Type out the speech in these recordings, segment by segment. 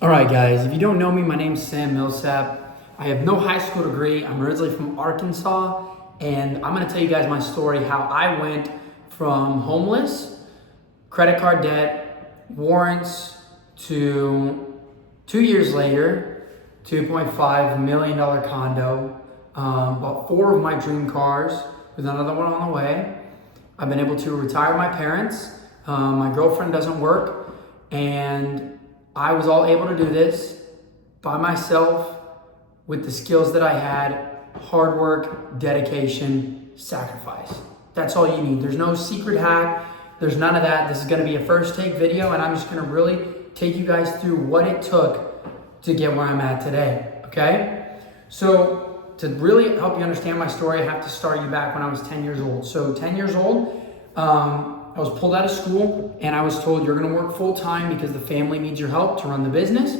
All right, guys, if you don't know me, my name's Sam Millsap. I have no high school degree. I'm originally from Arkansas, and I'm gonna tell you guys my story, how I went from homeless, credit card debt, warrants, to 2 years later, $2.5 million condo, bought 4 of my dream cars with another one on the way. I've been able to retire my parents. My girlfriend doesn't work, and I was all able to do this by myself with the skills that I had, hard work, dedication, sacrifice. That's all you need. There's no secret hack. There's none of that. This is gonna be a first take video, and I'm just gonna really take you guys through what it took to get where I'm at today, okay? So to really help you understand my story, I have to start you back when I was 10 years old. So 10 years old, I was pulled out of school and I was told, you're gonna work full time because the family needs your help to run the business,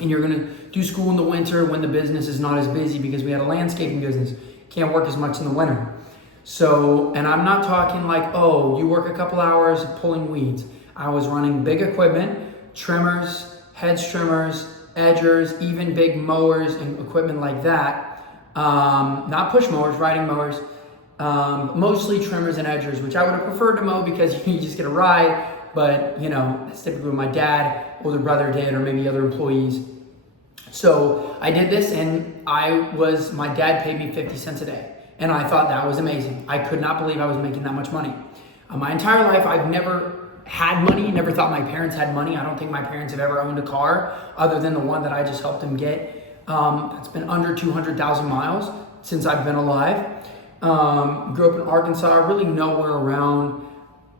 and you're gonna do school in the winter when the business is not as busy, because we had a landscaping business. Can't work as much in the winter. So, and I'm not talking like, oh, you work a couple hours pulling weeds. I was running big equipment, trimmers, hedge trimmers, edgers, even big mowers and equipment like that. Not push mowers, riding mowers. Mostly trimmers and edgers, which I would have preferred to mow because you just get a ride, but you know, that's typically what my dad, older brother did, or maybe other employees. So I did this, and my dad paid me 50 cents a day, and I thought that was amazing. I could not believe I was making that much money. My entire life, I've never had money, never thought my parents had money. I don't think my parents have ever owned a car other than the one that I just helped them get. That's been under 200,000 miles since I've been alive. Grew up in Arkansas, really nowhere around,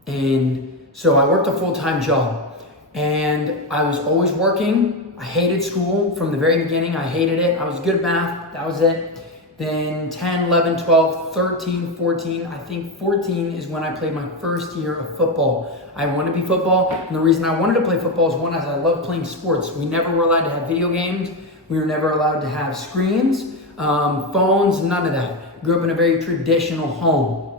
and so I worked a full-time job, and I was always working. I hated school from the very beginning. I hated it. I was good at math. That was it. Then 10, 11, 12, 13, 14, I think 14 is when I played my first year of football. I wanted to be football, and the reason I wanted to play football is, one, is I love playing sports. We never were allowed to have video games. We were never allowed to have screens, phones, none of that. Grew up in a very traditional home.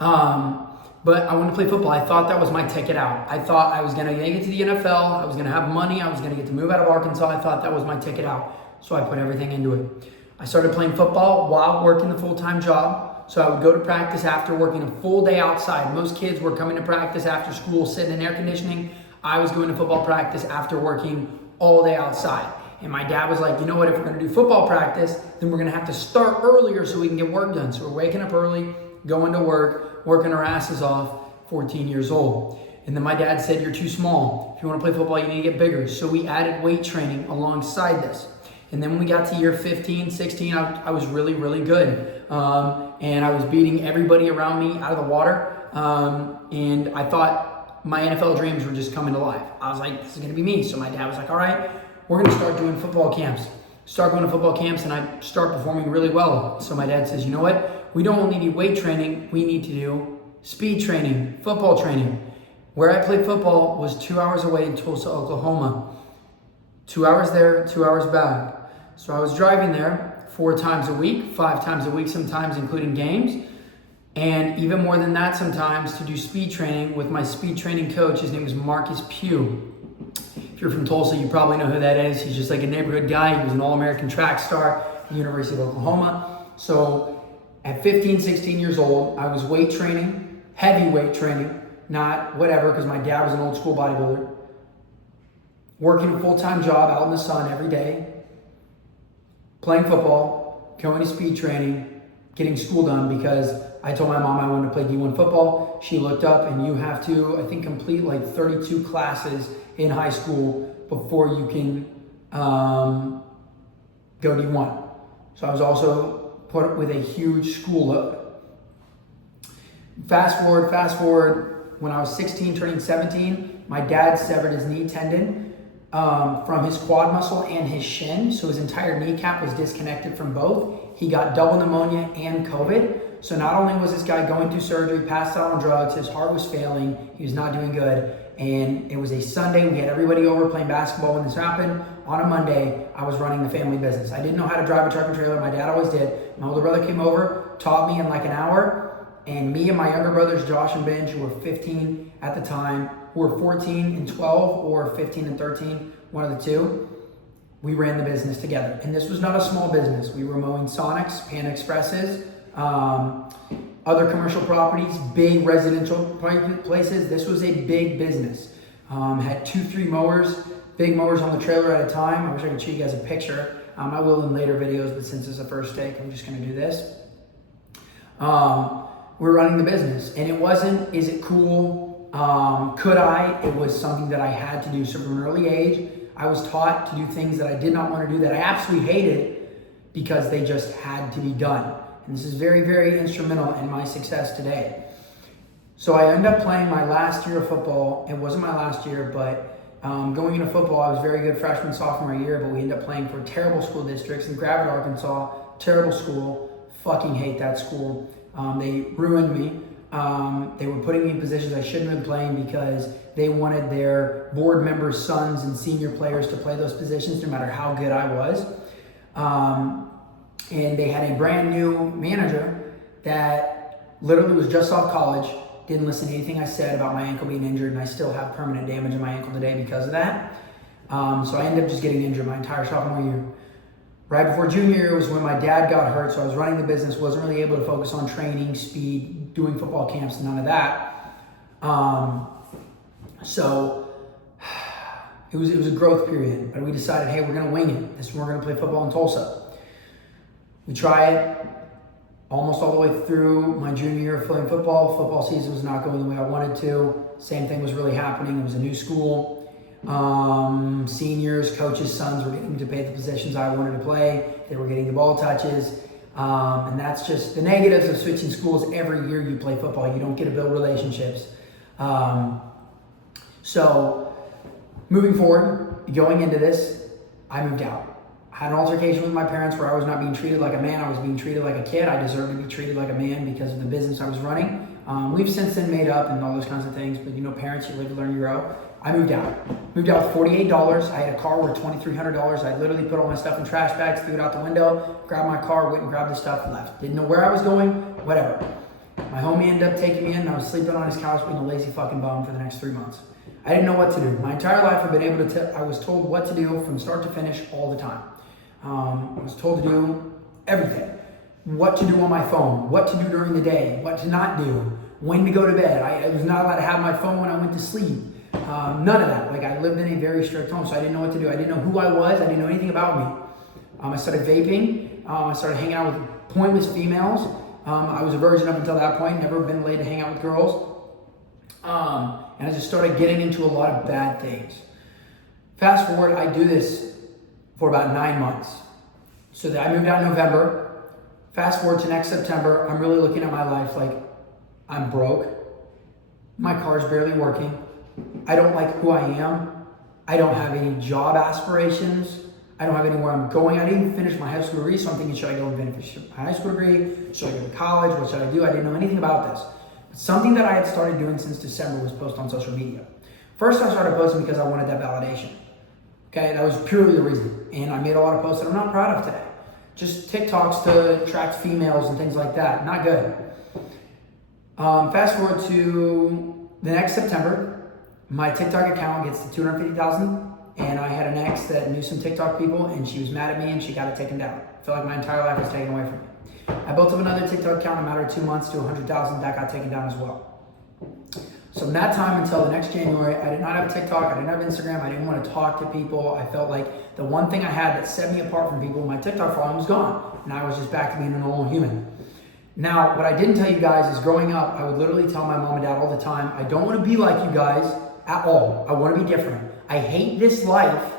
But I wanted to play football. I thought that was my ticket out. I thought I was gonna make it to the NFL. I was gonna have money. I was gonna get to move out of Arkansas. I thought that was my ticket out. So I put everything into it. I started playing football while working the full-time job. So I would go to practice after working a full day outside. Most kids were coming to practice after school, sitting in air conditioning. I was going to football practice after working all day outside. And my dad was like, you know what, if we're gonna do football practice, then we're gonna have to start earlier so we can get work done. So we're waking up early, going to work, working our asses off, 14 years old. And then my dad said, you're too small. If you wanna play football, you need to get bigger. So we added weight training alongside this. And then when we got to year 15, 16, I was really, really good. And I was beating everybody around me out of the water. And I thought my NFL dreams were just coming to life. I was like, this is gonna be me. So my dad was like, all right, we're gonna start doing football camps. Start going to football camps, and I start performing really well. So my dad says, you know what? We don't only need weight training, we need to do speed training, football training. Where I played football was 2 hours away in Tulsa, Oklahoma. 2 hours there, 2 hours back. So I was driving there 4 times a week, 5 times a week sometimes, including games. And even more than that sometimes, to do speed training with my speed training coach. His name was Marcus Pugh. If you're from Tulsa, you probably know who that is. He's just like a neighborhood guy. He was an All-American track star at the University of Oklahoma. So at 15, 16 years old, I was weight training, heavy weight training, not whatever, because my dad was an old school bodybuilder. Working a full-time job out in the sun every day, playing football, going to speed training, getting school done, because I told my mom I wanted to play D1 football. She looked up, and you have to, I think, complete like 32 classes in high school before you can go D1. So I was also put with a huge school load. Fast forward, when I was 16, turning 17, my dad severed his knee tendon from his quad muscle and his shin. So his entire kneecap was disconnected from both. He got double pneumonia and COVID. So not only was this guy going through surgery, passed out on drugs, his heart was failing, he was not doing good. And it was a Sunday, we had everybody over playing basketball when this happened. On a Monday, I was running the family business. I didn't know how to drive a truck and trailer, my dad always did. My older brother came over, taught me in like an hour, and me and my younger brothers, Josh and Benj, who were 15 at the time, who were 14 and 12 or 15 and 13, one of the two. We ran the business together. And this was not a small business. We were mowing Sonics, Pan Expresses, other commercial properties, big residential places. This was a big business. Had 2-3 mowers, big mowers on the trailer at a time. I wish I could show you guys a picture. I will in later videos, but since it's a first take, I'm just gonna do this. We're running the business, and it wasn't, is it cool? Could I? It was something that I had to do. So from an early age, I was taught to do things that I did not want to do, that I absolutely hated, because they just had to be done. And this is very, very instrumental in my success today. So I ended up playing my last year of football. It wasn't my last year, but going into football, I was very good freshman, sophomore year, but we ended up playing for terrible school districts in Gravette, Arkansas. Terrible school. Fucking hate that school. They ruined me. They were putting me in positions I shouldn't have been playing because they wanted their board members' sons and senior players to play those positions no matter how good I was. And they had a brand new manager that literally was just off college, didn't listen to anything I said about my ankle being injured, and I still have permanent damage in my ankle today because of that. So I ended up just getting injured my entire sophomore year. Right before junior year was when my dad got hurt, so I was running the business, wasn't really able to focus on training, speed, doing football camps, none of that. So it was a growth period, but we decided, hey, we're gonna wing it. This we're gonna play football in Tulsa. We tried almost all the way through my junior year of playing football. Football season was not going the way I wanted to. Same thing was really happening. It was a new school. Seniors, coaches' sons were getting to play the positions I wanted to play. They were getting the ball touches. And that's just the negatives of switching schools. Every year you play football, you don't get to build relationships. So moving forward, going into this, I moved out. I had an altercation with my parents where I was not being treated like a man. I was being treated like a kid. I deserved to be treated like a man because of the business I was running. We've since then made up and all those kinds of things, but you know, parents, you live, you learn, you grow. I moved out. Moved out with $48. I had a car worth $2,300. I literally put all my stuff in trash bags, threw it out the window, grabbed my car, went and grabbed the stuff, and left. Didn't know where I was going, whatever. My homie ended up taking me in, and I was sleeping on his couch being a lazy fucking bum for the next 3 months. I didn't know what to do. My entire life I've been able to I was told what to do from start to finish all the time. I was told to do everything. What to do on my phone, what to do during the day, what to not do, when to go to bed. I was not allowed to have my phone when I went to sleep. None of that. Like, I lived in a very strict home, so I didn't know what to do. I didn't know who I was. I didn't know anything about me. I started vaping. I started hanging out with pointless females. I was a virgin up until that point, never been laid to hang out with girls. And I just started getting into a lot of bad things. Fast forward, I do this for about 9 months. So that I moved out in November. Fast forward to next September, I'm really looking at my life like I'm broke. My car's barely working. I don't like who I am. I don't have any job aspirations. I don't have anywhere I'm going. I didn't finish my high school degree, so I'm thinking, should I go and finish my high school degree? Should I go to college? What should I do? I didn't know anything about this. But something that I had started doing since December was post on social media. First, I started posting because I wanted that validation. Okay, that was purely the reason. And I made a lot of posts that I'm not proud of today. Just TikToks to attract females and things like that. Not good. Fast forward to the next September. My TikTok account gets to 250,000, and I had an ex that knew some TikTok people, and she was mad at me, and she got it taken down. I felt like my entire life was taken away from me. I built up another TikTok account in a matter of 2 months to 100,000. That got taken down as well. So from that time until the next January, I did not have TikTok, I didn't have Instagram, I didn't want to talk to people. I felt like the one thing I had that set me apart from people, my TikTok following, was gone, and I was just back to being a normal human. Now, what I didn't tell you guys is growing up, I would literally tell my mom and dad all the time, I don't want to be like you guys at all. I want to be different. I hate this life.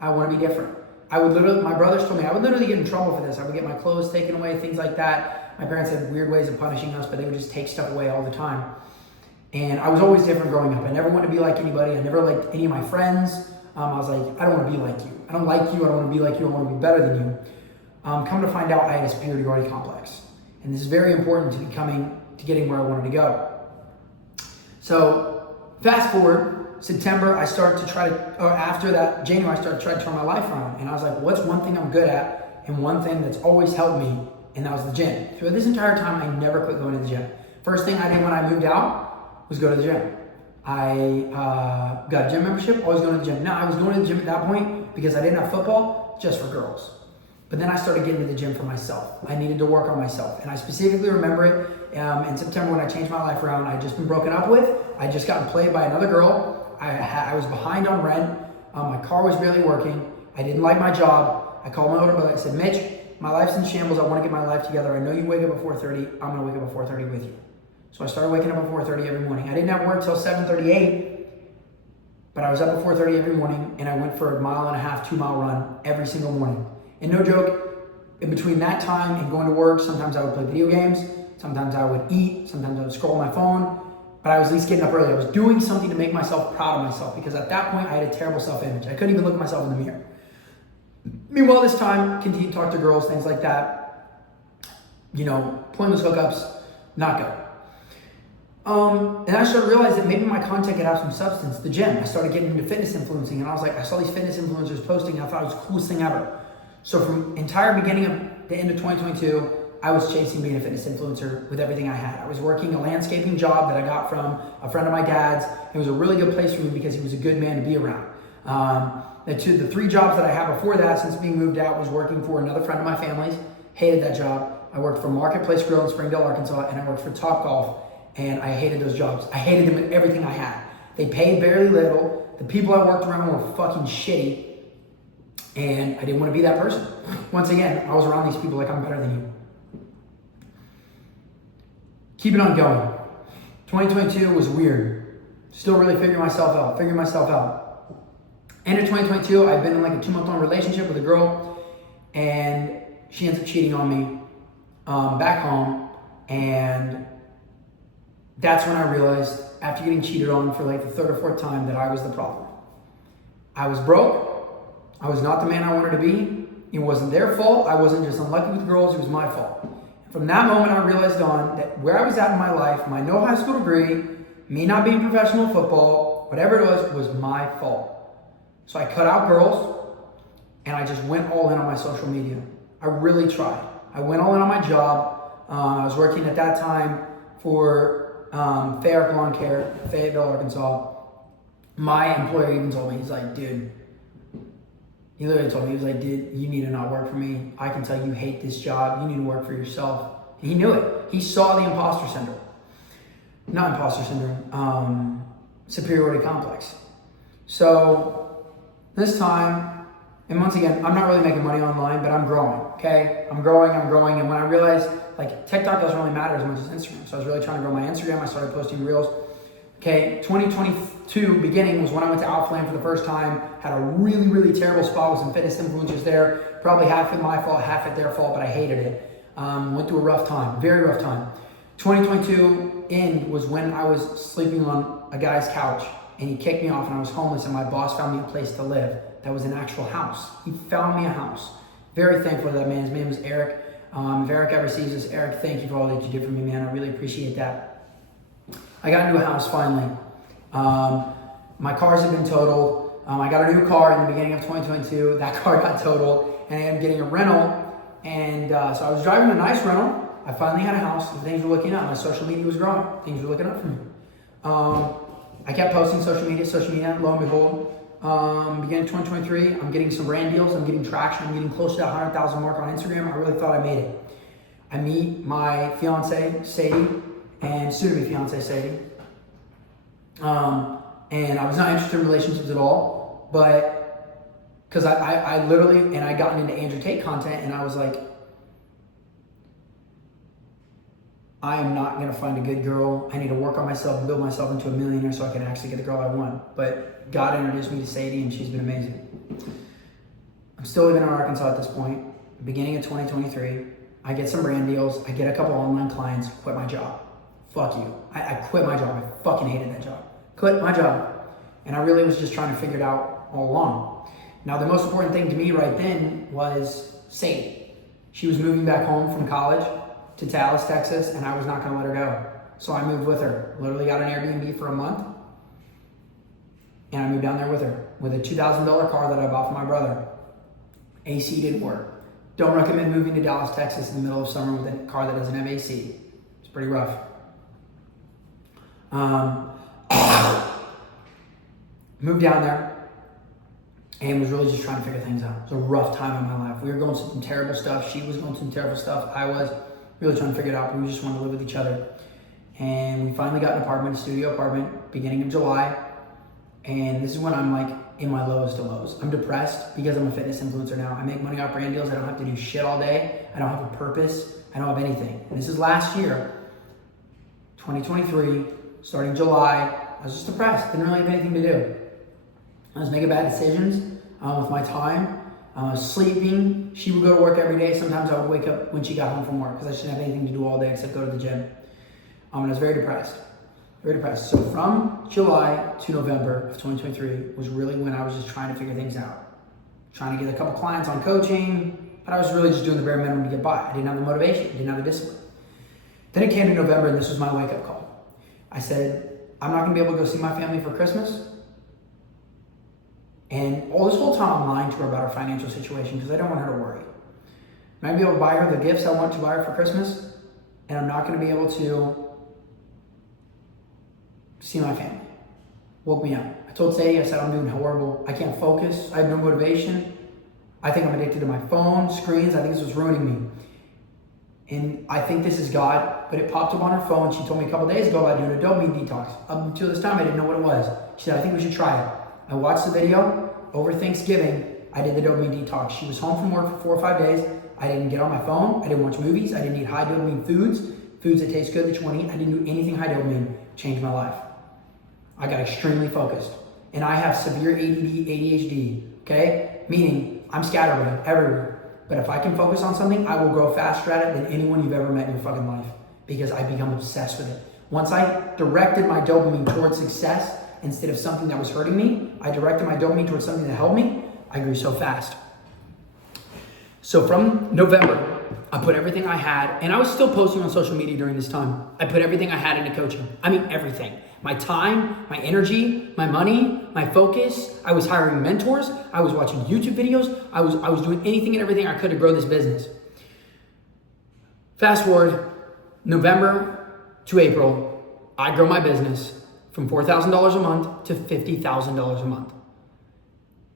I want to be different. I would literally, my brothers told me, I would literally get in trouble for this. I would get my clothes taken away, things like that. My parents had weird ways of punishing us, but they would just take stuff away all the time. And I was always different growing up. I never wanted to be like anybody. I never liked any of my friends. I was like, I don't want to be like you. I don't like you. I don't want to be like you. I want to be better than you. Come to find out, I had a superiority complex. And this is very important to getting where I wanted to go. So fast forward, September, after that, January, I started to try to turn my life around. And I was like, what's one thing I'm good at and one thing that's always helped me? And that was the gym. Throughout this entire time, I never quit going to the gym. First thing I did when I moved out was go to the gym. I got a gym membership, always going to the gym. Now, I was going to the gym at that point because I didn't have football, just for girls. But then I started getting to the gym for myself. I needed to work on myself. And I specifically remember it in September when I changed my life around. I'd just been broken up with. I'd just gotten played by another girl. I was behind on rent. My car was barely working. I didn't like my job. I called my older brother. I said, Mitch, my life's in shambles. I want to get my life together. I know you wake up at 4:30. I'm going to wake up at 4:30 with you. So I started waking up at 4:30 every morning. I didn't have work till 7:38, but I was up at 4:30 every morning, and I went for a 1.5-mile, 2-mile run every single morning. And no joke, in between that time and going to work, sometimes I would play video games, sometimes I would eat, sometimes I would scroll my phone, but I was at least getting up early. I was doing something to make myself proud of myself, because at that point I had a terrible self-image. I couldn't even look at myself in the mirror. Meanwhile, this time, continue to talk to girls, things like that. You know, pointless hookups, not good. And I started to realize that maybe my content could have some substance. The gym, I started getting into fitness influencing, and I was like, I saw these fitness influencers posting, and I thought it was the coolest thing ever. So from entire beginning of the end of 2022, I was chasing being a fitness influencer with everything I had. I was working a landscaping job that I got from a friend of my dad's. It was a really good place for me because he was a good man to be around. The 3 jobs that I had before that, since being moved out, was working for another friend of my family's. Hated that job. I worked for Marketplace Grill in Springdale, Arkansas, and I worked for Topgolf, and I hated those jobs. I hated them with everything I had. They paid barely little. The people I worked around were fucking shitty, and I didn't want to be that person. Once again, I was around these people like I'm better than you. Keep it on going. 2022 was weird. Still really figuring myself out. End of 2022, I've been in like a 2-month-long relationship with a girl, and she ends up cheating on me back home, and that's when I realized, after getting cheated on for like the 3rd or 4th time, that I was the problem. I was broke. I was not the man I wanted to be. It wasn't their fault. I wasn't just unlucky with girls. It was my fault. From that moment, I realized on that where I was at in my life, my no high school degree, me not being professional football, whatever it was my fault. So I cut out girls, and I just went all in on my social media. I really tried. I went all in on my job. I was working at that time for Fair Lawn Care, Fayetteville, Arkansas. My employer even told me, he's like, dude, he literally told me, he was like, dude, you need to not work for me. I can tell you hate this job. You need to work for yourself. And he knew it. He saw the imposter syndrome. Not imposter syndrome, superiority complex. So this time, and once again, I'm not really making money online, but I'm growing, okay? I'm growing, and when I realized, like, TikTok doesn't really matter as much as Instagram, so I was really trying to grow my Instagram. I started posting reels. Okay, 2022 beginning was when I went to Outland for the first time, had a really, really terrible spot with some fitness influencers there, probably half it my fault, half it their fault, but I hated it. Went through a rough time, very rough time. 2022 end was when I was sleeping on a guy's couch, and he kicked me off, and I was homeless, and my boss found me a place to live. That was an actual house. He found me a house. Very thankful to that man. His name was Eric. If Eric ever sees this, Eric, thank you for all that you did for me, man. I really appreciate that. I got into a house finally. My cars had been totaled. I got a new car in the beginning of 2022. That car got totaled, and I ended up getting a rental. And so I was driving a nice rental. I finally had a house, and things were looking up. My social media was growing. Things were looking up for me. I kept posting social media, lo and behold. Beginning of 2023, I'm getting some brand deals, I'm getting traction, I'm getting close to that 100,000 mark on Instagram. I really thought I made it. I meet my fiance, Sadie, and soon-to-be fiance, Sadie. And I was not interested in relationships at all, but because I literally, and I gotten into Andrew Tate content, and I was like, I am not going to find a good girl. I need to work on myself and build myself into a millionaire so I can actually get the girl I want. But God introduced me to Sadie, and she's been amazing. I'm still living in Arkansas at this point. Beginning of 2023, I get some brand deals. I get a couple online clients, quit my job. Fuck you. I quit my job. I fucking hated that job. Quit my job. And I really was just trying to figure it out all along. Now, the most important thing to me right then was Sadie. She was moving back home from college to Dallas, Texas, and I was not going to let her go. So I moved with her. Literally got an Airbnb for a month, and I moved down there with her with a $2,000 car that I bought for my brother. AC didn't work. Don't recommend moving to Dallas, Texas in the middle of summer with a car that doesn't have AC. It's pretty rough. moved down there and was really just trying to figure things out. It was a rough time in my life. We were going through some terrible stuff. She was going through some terrible stuff. I was really trying to figure it out, but we just wanted to live with each other. And we finally got an apartment, a studio apartment, beginning of July. And this is when I'm like in my lowest of lows. I'm depressed because I'm a fitness influencer now. I make money off brand deals. I don't have to do shit all day. I don't have a purpose. I don't have anything. And this is last year, 2023, starting July. I was just depressed. Didn't really have anything to do. I was making bad decisions with my time. Sleeping. She would go to work every day. Sometimes I would wake up when she got home from work because I just didn't have anything to do all day except go to the gym. And I was very depressed. Very depressed. So from July to November of 2023 was really when I was just trying to figure things out. Trying to get a couple clients on coaching, but I was really just doing the bare minimum to get by. I didn't have the motivation, didn't have the discipline. Then it came to November and this was my wake-up call. I said, I'm not gonna be able to go see my family for Christmas. And all this whole time I'm lying to her about our financial situation because I don't want her to worry. I'm not gonna be able to buy her the gifts I want to buy her for Christmas, and I'm not gonna be able to see my family. Woke me up. I told Sadie, I said, I'm doing horrible. I can't focus. I have no motivation. I think I'm addicted to my phone, screens. I think this was ruining me. And I think this is God, but it popped up on her phone. She told me a couple days ago about doing a dopamine detox. Up until this time, I didn't know what it was. She said, I think we should try it. I watched the video. Over Thanksgiving, I did the dopamine detox. She was home from work for 4 or 5 days. I didn't get on my phone. I didn't watch movies. I didn't eat high dopamine foods that taste good that you want to eat. I didn't do anything high dopamine. Changed my life. I got extremely focused. And I have severe ADD, ADHD, okay? Meaning I'm scatterbrained everywhere. But if I can focus on something, I will grow faster at it than anyone you've ever met in your fucking life because I become obsessed with it. Once I directed my dopamine towards success instead of something that was hurting me, I directed my dopamine towards something that helped me, I grew so fast. So from November, I put everything I had, and I was still posting on social media during this time. I put everything I had into coaching. I mean, everything. My time, my energy, my money, my focus. I was hiring mentors. I was watching YouTube videos. I was doing anything and everything I could to grow this business. Fast forward, November to April, I grow my business from $4,000 a month to $50,000 a month.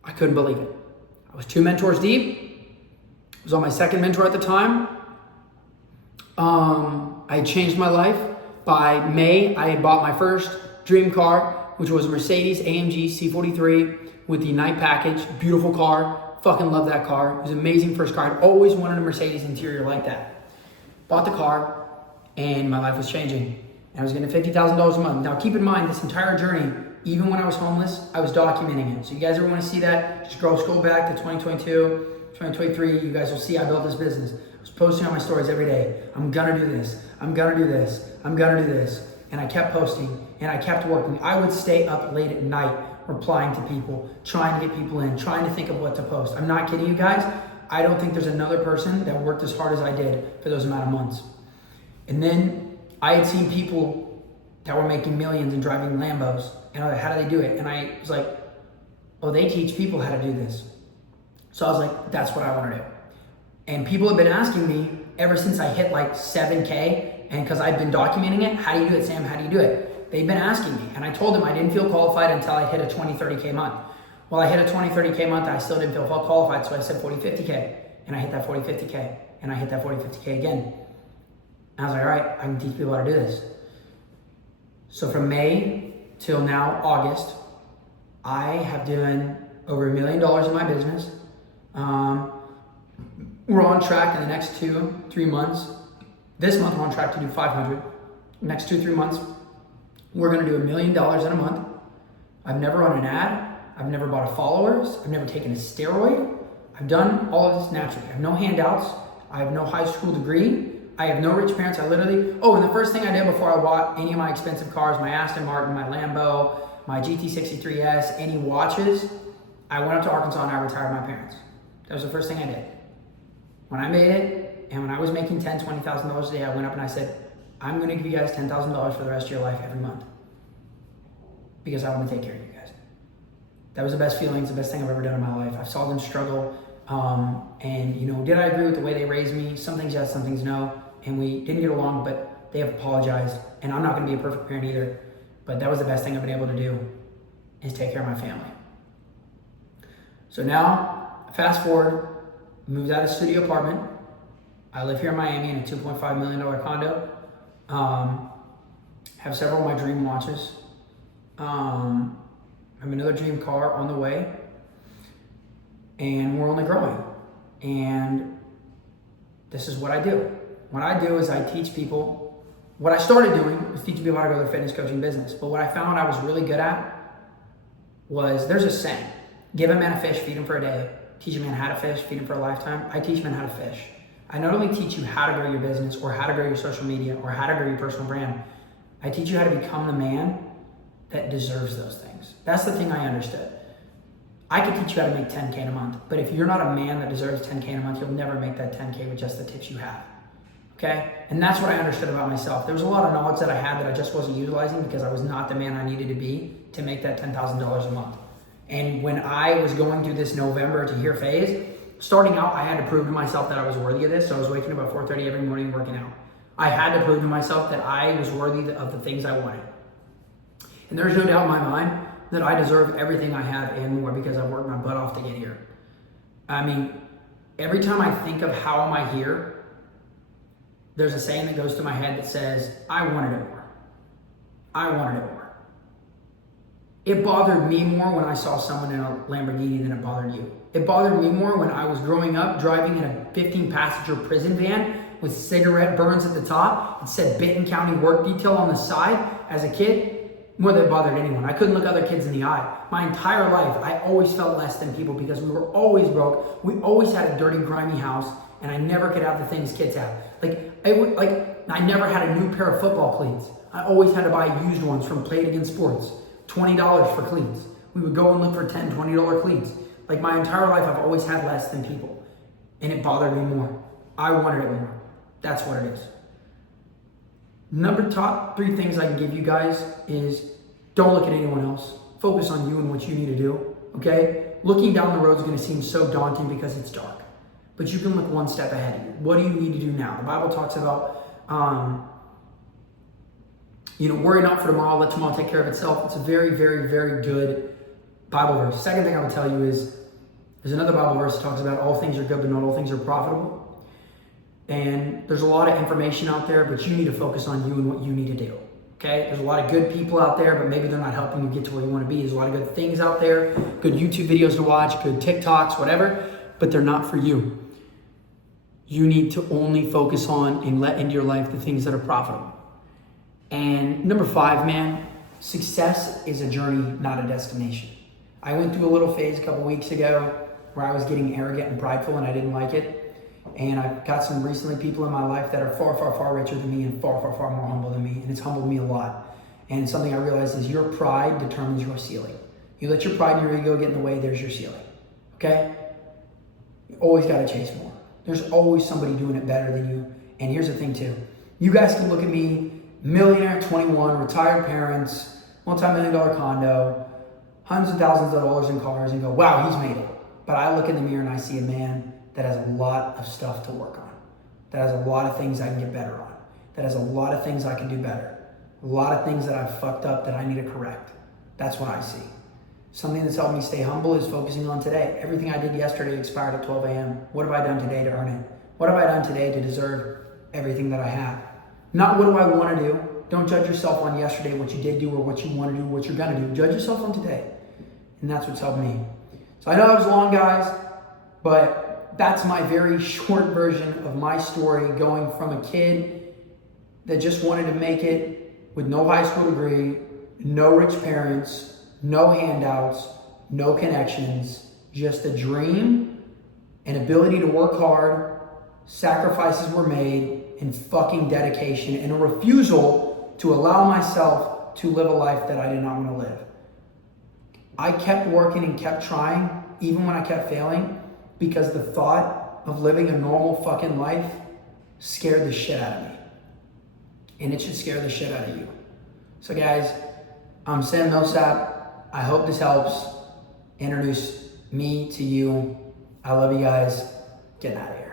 I couldn't believe it. I was 2 mentors deep. I was on my 2nd mentor at the time. I changed my life. By May, I had bought my first dream car, which was a Mercedes AMG C43 with the night package. Beautiful car. Fucking love that car. It was an amazing first car. I'd always wanted a Mercedes interior like that. Bought the car, and my life was changing. And I was getting $50,000 a month. Now, keep in mind, this entire journey, even when I was homeless, I was documenting it. So you guys ever want to see that? Just scroll back to 2022. 2023, you guys will see I built this business. I was posting on my stories every day. I'm gonna do this. I'm gonna do this. I'm gonna do this. And I kept posting and I kept working. I would stay up late at night replying to people, trying to get people in, trying to think of what to post. I'm not kidding you guys. I don't think there's another person that worked as hard as I did for those amount of months. And then I had seen people that were making millions and driving Lambos. And I was like, how do they do it? And I was like, oh, they teach people how to do this. So I was like, that's what I want to do. And people have been asking me ever since I hit like 7K, and because I've been documenting it, how do you do it, Sam? How do you do it? They've been asking me, and I told them I didn't feel qualified until I hit a 20, 30K month. Well, I hit a 20, 30K month, I still didn't feel qualified, so I said 40, 50K, and I hit that 40, 50K, and I hit that 40, 50K again. And I was like, all right, I can teach people how to do this. So from May till now, August, I have done over $1 million in my business. We're on track in the next 2-3 months. This month we're on track to do 500. Next 2-3 months, we're gonna do $1 million in a month. I've never run an ad. I've never bought followers. I've never taken a steroid. I've done all of this naturally. I have no handouts. I have no high school degree. I have no rich parents. I literally, and the first thing I did before I bought any of my expensive cars, my Aston Martin, my Lambo, my GT63S, any watches, I went up to Arkansas and I retired my parents. That was the first thing I did. When I made it, and when I was making $10,000, $20,000 a day, I went up and I said, I'm gonna give you guys $10,000 for the rest of your life every month. Because I wanna take care of you guys. That was the best feeling, it's the best thing I've ever done in my life. I saw them struggle, and did I agree with the way they raised me? Some things yes, some things no, and we didn't get along, but they have apologized, and I'm not gonna be a perfect parent either, but that was the best thing I've been able to do. is take care of my family. So now, fast forward, moved out of studio apartment. I live here in Miami in a $2.5 million condo. Have several of my dream watches. Have another dream car on the way. And we're only growing. And this is what I do. What I do is I teach people. What I started doing was teaching people how to grow their fitness coaching business. But what I found I was really good at was, there's a saying, give a man a fish, feed him for a day. Teach a man how to fish, feed him for a lifetime. I teach men how to fish. I not only teach you how to grow your business or how to grow your social media or how to grow your personal brand, I teach you how to become the man that deserves those things. That's the thing I understood. I could teach you how to make 10K in a month, but if you're not a man that deserves 10K in a month, you'll never make that 10K with just the tips you have. Okay? And that's what I understood about myself. There was a lot of knowledge that I had that I just wasn't utilizing because I was not the man I needed to be to make that $10,000 a month. And when I was going through this November to here phase, starting out, I had to prove to myself that I was worthy of this. So I was waking up at 4:30 every morning working out. I had to prove to myself that I was worthy of the things I wanted. And there's no doubt in my mind that I deserve everything I have and more because I've worked my butt off to get here. I mean, every time I think of how am I here, there's a saying that goes to my head that says, I wanted it more. I wanted it more. It bothered me more when I saw someone in a Lamborghini than it bothered you. It bothered me more when I was growing up driving in a 15-passenger prison van with cigarette burns at the top. It said Benton County Work Detail on the side as a kid. More than it bothered anyone. I couldn't look other kids in the eye. My entire life, I always felt less than people because we were always broke. We always had a dirty, grimy house, and I never could have the things kids have. I never had a new pair of football cleats. I always had to buy used ones from Play It Again Sports. $20 for cleats. We would go and look for $10, $20 cleats. Like my entire life, I've always had less than people. And it bothered me more. I wanted it more. That's what it is. Top 3 things I can give you guys is don't look at anyone else. Focus on you and what you need to do, okay? Looking down the road is going to seem so daunting because it's dark. But you can look one step ahead of you. What do you need to do now? The Bible talks about, worry not for tomorrow, let tomorrow take care of itself. It's a very, very, very good Bible verse. Second thing I will tell you is, there's another Bible verse that talks about all things are good, but not all things are profitable. And there's a lot of information out there, but you need to focus on you and what you need to do. Okay? There's a lot of good people out there, but maybe they're not helping you get to where you want to be. There's a lot of good things out there, good YouTube videos to watch, good TikToks, whatever, but they're not for you. You need to only focus on and let into your life the things that are profitable. And number 5, man, success is a journey, not a destination. I went through a little phase a couple weeks ago where I was getting arrogant and prideful and I didn't like it. And I've got some recently people in my life that are far, far, far richer than me and far, far, far more humble than me. And it's humbled me a lot. And something I realized is your pride determines your ceiling. You let your pride and your ego get in the way, there's your ceiling. Okay? You always got to chase more. There's always somebody doing it better than you. And here's the thing too. You guys can look at me, millionaire, 21, retired parents, multi-million-dollar condo, hundreds of thousands of dollars in cars and go, wow, he's made it. But I look in the mirror and I see a man that has a lot of stuff to work on, that has a lot of things I can get better on, that has a lot of things I can do better, a lot of things that I've fucked up that I need to correct. That's what I see. Something that's helped me stay humble is focusing on today. Everything I did yesterday expired at 12 a.m. What have I done today to earn it? What have I done today to deserve everything that I have? Not what do I want to do. Don't judge yourself on yesterday, what you did do or what you want to do, what you're going to do. Judge yourself on today. And that's what's helped me. So I know that was long, guys, but that's my very short version of my story, going from a kid that just wanted to make it with no high school degree, no rich parents, no handouts, no connections, just a dream, an ability to work hard, sacrifices were made, and fucking dedication, and a refusal to allow myself to live a life that I did not want to live. I kept working and kept trying, even when I kept failing, because the thought of living a normal fucking life scared the shit out of me. And it should scare the shit out of you. So guys, I'm Sam Millsap. I hope this helps introduce me to you. I love you guys. Getting out of here.